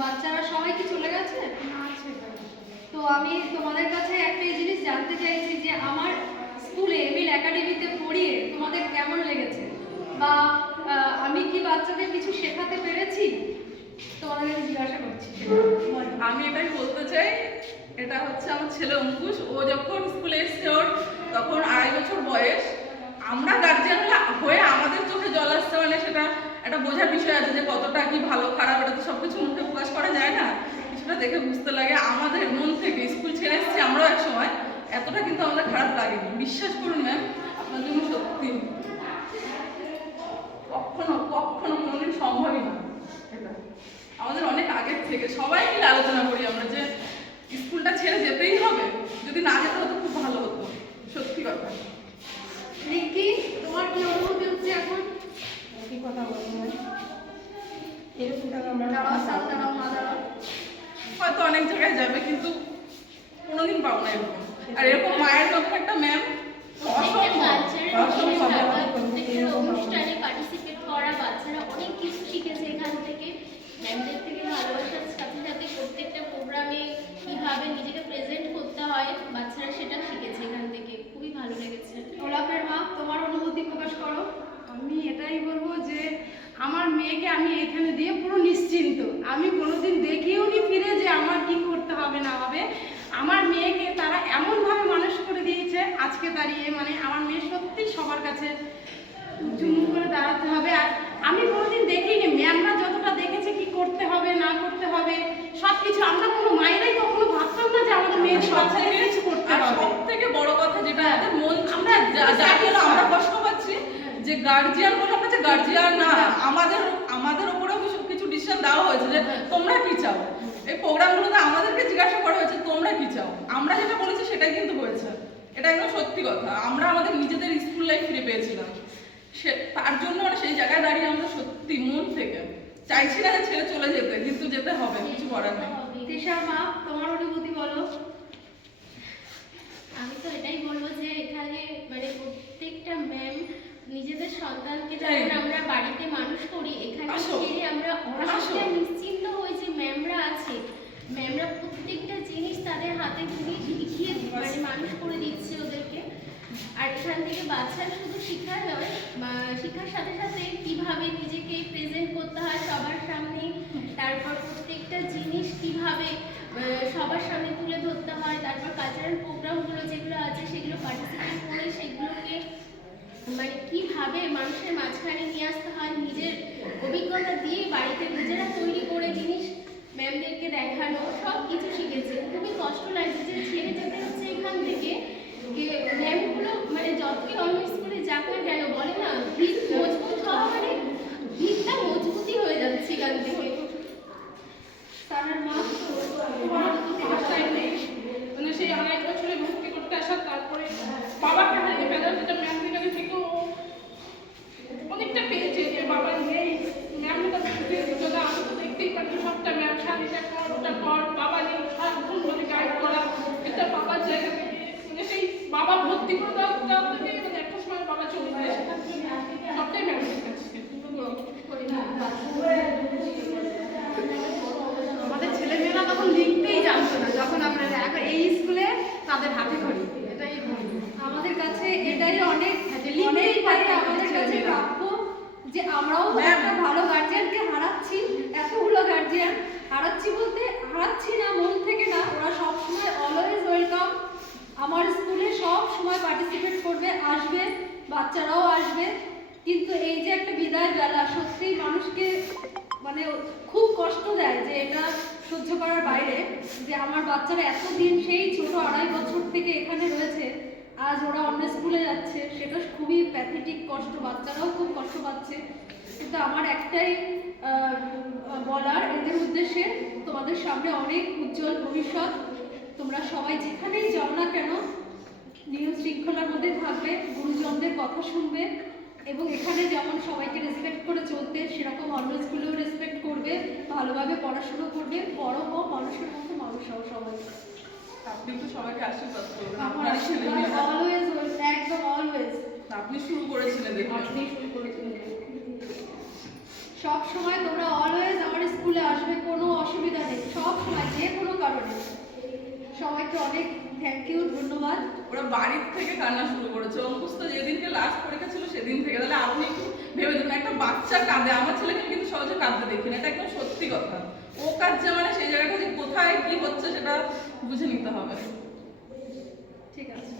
বাচ্চারা সবাই কি চলে গেছে? তো আমি তোমাদের কাছে একটা জিনিস জানতে চাইছি যে আমার স্কুলে এমিল একাডেমিতে পড়িয়ে তোমাদের কেমন লেগেছে, বা আমি কি বাচ্চাদের কিছু শেখাতে পেরেছি, তোমাদের জিজ্ঞাসা করছি। আমি এটাই বলতে চাই, এটা হচ্ছে আমার ছেলে অঙ্কুশ। ও যখন স্কুলে এসছে, ওর তখন 2.5 বছর বয়স। আমরা গার্জিয়ান হয়ে আমাদের চোখে জল আসছে, মানে সেটা একটা বোঝার বিষয় আছে যে কতটা কি ভালো খারাপ, এটা তো সবকিছু মুখে প্রকাশ করা যায় না। কিছুটা দেখে বুঝতে লাগে। আমাদের মন থেকে স্কুল ছেড়ে এসেছি আমরাও এক সময়, এতটা কিন্তু আমাদের খারাপ লাগেনি। বিশ্বাস করুন ম্যাম, আপনার জন্য সত্যি কখনো কখনো কোনোদিন সম্ভবই না। এটা আমাদের অনেক আগের থেকে সবাই মিলে আলোচনা করি আমরা যে স্কুলটা ছেড়ে যেতেই হবে, যদি না যেতে হতো খুব ভালো হতো। সত্যি কথা। রিঙ্কি, তোমার কি অনুভূতি হচ্ছে এখন? কি কথা বলবো, এরকমটা আমরা হয়তো অনেক জায়গায় যাবে, কিন্তু কোনোদিন পাবো না এরকম। আর এরকম মায়ের মতন একটা ম্যাম অনুষ্ঠানে পার্টিসিপেট করা বাচ্চারা অনেক কিছু শিখেছে এখান থেকে। ম্যামদের থেকে ভালোবাসার সাথে সাথে প্রত্যেকটা প্রোগ্রামে কিভাবে নিজেকে প্রেজেন্ট করতে হয় বাচ্চারা সেটা শিখেছে এখান থেকে। খুবই ভালো লেগেছে। গোলাপের মা, তোমার অনুভূতি প্রকাশ করো। আমি এটাই বলবো যে আমার মেয়েকে আমি এখানে দিয়ে পুরো নিশ্চিন্ত। আমি কোনোদিন দেখিও নি ফিরে যে আমার কি করতে হবে না হবে। আমার মেয়েকে তারা এমনভাবে মানুষ করে দিয়েছে আজকে দাঁড়িয়ে, মানে আমার মেয়ে সত্যি সবার কাছে চুমু করে দাঁড়াতে হবে। আর আমি কোনোদিন দেখিনি ম্যামরা যতটা দেখেছে কি করতে হবে না করতে হবে সব কিছু। আমরা কোনো মায়েরাই কখনো ভাবতাম না যে আমাদের মেয়ের বাচ্চাদের কিছু করতে হবে। সব থেকে বড় কথা যেটা আমাদের মন, আমরা আমরা কষ্ট পাচ্ছি যে গার্জিয়ান বলে আমরা যে গার্জিয়ান না, আমাদের উপরেও কিছু ডিসিশন দেওয়া হয়েছে যে তোমরা কি চাও। এই প্রোগ্রামগুলোতে আমাদেরকে জিজ্ঞাসা করা হয়েছে তোমরা কি চাও। আমরা যেটা বলেছি সেটাই কিন্তু হয়েছে। এটা একদম সত্যি কথা। আমরা আমাদের নিজেদের স্কুল লাইফ ফিরে পেয়েছিলাম। তার জন্য মানে সেই জায়গায় দাঁড়িয়ে আমরা সত্যি মন থেকে চাইছি না যে ছেড়ে চলে যেতে, কিন্তু যেতে হবে, কিছু করার নেই। তৃষার মা, তোমার অনুভূতি বলো। আমি তো এটাই বলবো যে এখানে মানে প্রত্যেকটা ম্যাম নিজেদের সন্তানকে যেমন আমরা বাড়িতে মানুষ করি, এখানে ছেড়ে আমরা অনেকটা নিশ্চিন্ত হই যে ম্যামরা আছে। ম্যামরা প্রত্যেকটা জিনিস তাদের হাতে তুলে শিখিয়ে মানে মানুষ করে দিচ্ছে ওদেরকে। আর এখান থেকে বাচ্চারা শুধু শিক্ষা নয়, শিক্ষার সাথে সাথে কিভাবে নিজেকে প্রেজেন্ট করতে হয় সবার সামনে, তারপর প্রত্যেকটা জিনিস কিভাবে সবার সামনে তুলে ধরতে হয়, তারপর কালচারাল প্রোগ্রামগুলো যেগুলো আছে সেগুলো পার্টিসিপেট করে সেগুলোকে মানে কিভাবে মানুষের মাঝখানে নিয়ে আসতে হয়, নিজের অভিজ্ঞতা দিয়ে বাড়িতে নিজেরা তৈরি করে জিনিস ম্যামদেরকে দেখানো, সব কিছু শিখেছে। খুবই কষ্ট লাগছে যে ছেড়ে যেতে হচ্ছে এখান থেকে। ম্যামগুলো মানে যতই অন্য স্কুলে যাক না কেন, বলে না ভিত মজবুত হওয়া মানে ভিতটা মজবুতই হয়ে যাচ্ছে এখান থেকে। সারার মা, মানে সেই 2.5 বছরে ভর্তি করতে আসা, তারপরে বাবাকে হারিয়ে ফেলা, যেটা ম্যাম থেকেও অনেকটা পেয়েছে যে বাবা নেই। ম্যামটা আমি তো দেখতেই পাচ্ছি সবটা ম্যাম শাড়িটা কর ওটা কর, বাবা নেই সারাক্ষণ বলে গাইড করা। এটা বাবার জায়গা থেকে মানে সেই বাবা ভর্তি করে দেওয়া থেকে মানে একটা সময় বাবা চলে যায়, সেখান থেকে সবটাই ম্যামের কাছে। আমাদের ছেলেমেয়েরা তখন লিখতেই জানতো না, যখন আমরা এখন এই স্কুলে তাদের হাতে ধরি। এটাই আমাদের কাছে এটাই অনেক আমাদের কাছে প্রাপ্য যে আমরাও একটা ভালো গার্জিয়ানকে হারাচ্ছি। এতগুলো গার্জিয়ান হারাচ্ছি বলতে হারাচ্ছি না, মন থেকে না। ওরা সব সময় অলওয়েজ ওয়েলকাম। আমার স্কুলে সব সময় পার্টিসিপেট করবে, আসবে, বাচ্চারাও আসবে। কিন্তু এই যে একটা বিদায় বেলা সত্যিই মানুষকে মানে খুব কষ্ট দেয়, যে এটা সহ্য করার বাইরে যে আমার বাচ্চারা এতদিন সেই ছোট 2.5 বছর থেকে এখানে রয়েছে, আজ ওরা অন্য স্কুলে যাচ্ছে। সেটা খুবই প্যাথেটিক কষ্ট, বাচ্চারাও খুব কষ্ট পাচ্ছে। কিন্তু আমার একটাই বলার এদের উদ্দেশ্যে, তোমাদের সামনে অনেক উজ্জ্বল ভবিষ্যৎ। তোমরা সবাই যেখানেই যাও না কেন নিয়ম শৃঙ্খলার মধ্যে থাকবে, গুরুজনদের কথা শুনবে, এবং এখানে যেমন সবাইকে রেসপেক্ট করে চলতে সেরকম অন্য স্কুলেও রেসপেক্ট করবে, ভালোভাবে পড়াশুনো করবে, বড় হোক মানুষের মতো মানুষ হও সবাই। আপনি তো সবাইকে আশীর্বাদ করবেন। আমার আপনার ছেলেমেয়েরা অলওয়েজ একদম অলওয়েজ। আপনি শুরু করেছিলেন, দেখুন আপনি শুরু করেছিলেন। সব সময় তোমরা অলওয়েজ আমার স্কুলে আসবে, কোনো অসুবিধা সবাইকে অনেক থ্যাংক ইউ, ধন্যবাদ। ওরা বাড়ির থেকে কান্না শুরু করেছে। অঙ্কুশ তো যেদিনকে লাস্ট পরীক্ষা ছিল সেদিন থেকে। তাহলে আপনি একটু ভেবে দেখুন, একটা বাচ্চা কাঁদে, আমার ছেলেকে কিন্তু সহজে কাঁদতে দেখি না, এটা একদম সত্যি কথা। ও কাঁদছে মানে সেই জায়গাটা যে কোথায় কি হচ্ছে সেটা বুঝে নিতে হবে। ঠিক আছে।